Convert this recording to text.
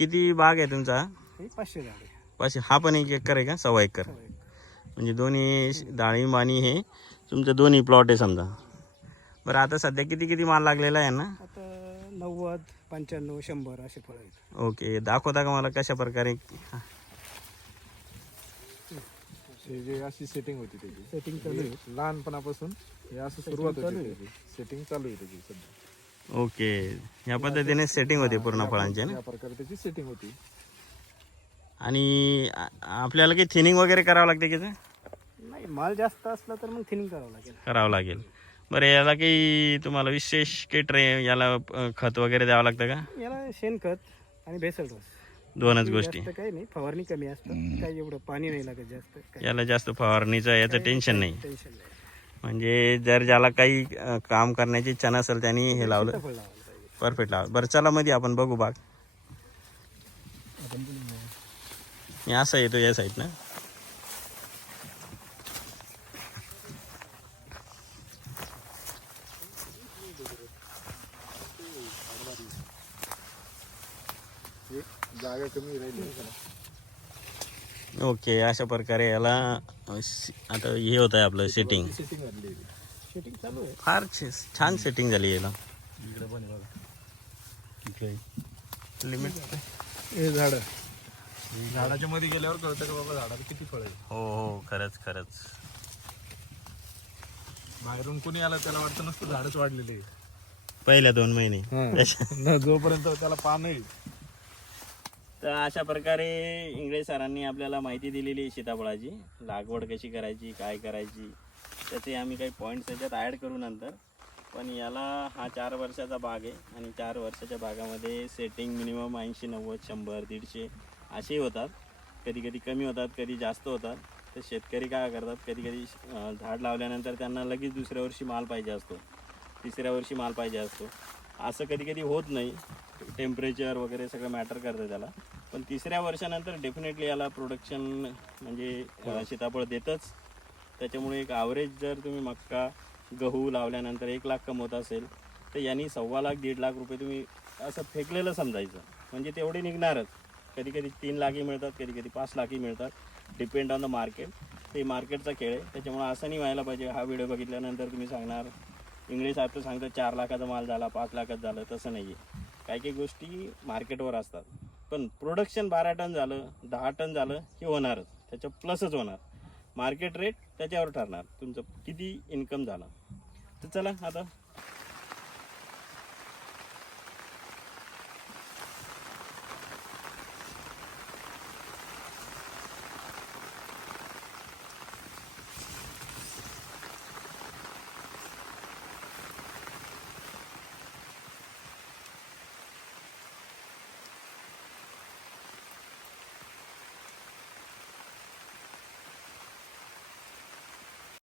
किती बाग आहे तुमचा? हे 500 झाडे. 500. हा पण 1 एकर आहे का? 1.25 एकर. म्हणजे दोन्ही डाळिंब आणि हे तुमचं दोन्ही प्लॉट आहे समजा. बरं आता सध्या किती माल लागलेला आहे ना? आता 90, 95, 100 असे फळ आहेत. ओके, दाखवता का मला कशा प्रकारे? हे जे अशी सेटिंग होती त्याची, सेटिंग चालू आहे. लहानपणापासून हे असं सुरुवात होती त्याची, सेटिंग चालू आहे त्याची सध्या. ओके, या पद्धतीने सेटिंग होते पूर्ण फळांची ना. या प्रकारे त्याची सेटिंग होती. आणि आपल्याला काही थिनिंग वगैरे करावं लागते की ते? नाही, माल जास्त असला तर मग थिनिंग करावं लागेल. करावं लागेल. बरं, याला काही तुम्हाला विशेष काही याला खत वगैरे द्यावं लागतं का? याला शेणखत आणि भेसळ रस, दोनच गोष्टी. जास्त काही नाही. फवारणी कमी असतं, काही एवढं पाणी नाही लागत जास्त. याला जास्त फवारणीचं याचं टेन्शन नाही. टेन्शन नाही. म्हणजे जर ज्याला काही काम करण्याची इच्छा नसेल त्यांनी हे लावलं सीताफळ लावायला पाहिजे. परफेक्ट लावलं. बरं चला मध्ये आपण बघू बाग. मी असं येतो या साईड ना. जागा कमी राहिली. ओके, अशा प्रकारे याला आता हे होत आहे आपलं सेटिंग. सेटिंग झाली. शेटिंग चालू आहे. फार छान सेटिंग झाली याला. इकडे पण आहे बघा. लिमिट. हे झाड झाडाच्या मध्ये गेल्यावर कळतं का बाबा झाडाला किती फळ आहे. हो खरंच. बाहेरून कोणी आलं त्याला वाटतं नसतं झाडच वाढलेले आहे. पहिल्या 2 महिने. जोपर्यंत त्याला पान आहे. तर अशा प्रकारे इंगळे सरांनी आपल्याला माहिती दिलेली आहे सीताफळाची. लागवड कशी करायची, काय करायची, त्याचे आम्ही काही पॉईंट्स त्याच्यात ॲड करू नंतर. पण याला हा 4 वर्षाचा बाग आहे आणि 4 वर्षाच्या बागामध्ये सेटिंग मिनिमम 80, 90, 100, 150 असे होतात. कधी कमी होतात, कधी जास्त होतात. तर शेतकरी काय करतात, कधी झाड लावल्यानंतर त्यांना लगेच दुसऱ्या वर्षी माल पाहिजे असतो, तिसऱ्या वर्षी माल पाहिजे असतो. असं कधी होत नाही. टेम्परेचर वगैरे सगळं मॅटर करतं त्याला. पण तिसऱ्या वर्षानंतर डेफिनेटली याला प्रोडक्शन म्हणजे सीताफळ देतच. त्याच्यामुळे एक ॲव्हरेज जर तुम्ही मक्का, गहू लावल्यानंतर 1 लाख कमवत असेल तर यांनी 1.25 लाख 1.5 लाख रुपये तुम्ही असं फेकलेलं समजायचं. म्हणजे तेवढे निघणारच. कधी 3 लाखही मिळतात, कधी 5 लाखही मिळतात. Depend on the market. ते मार्केटचा खेळ आहे. त्याच्यामुळे असं नाही व्हायला पाहिजे हा व्हिडिओ बघितल्यानंतर तुम्ही सांगणार इंग्लिश साहेब तर सांगतात 4 लाखाचा माल झाला, 5 लाखात झालं. तसं नाही आहे. काही गोष्टी मार्केटवर असतात. पण प्रोडक्शन 12 टन झालं, 10 टन झालं हे होणारच. त्याच्या प्लसच होणार. मार्केट रेट त्याच्यावर ठरणार तुमचं किती इन्कम झालं. तर चला आता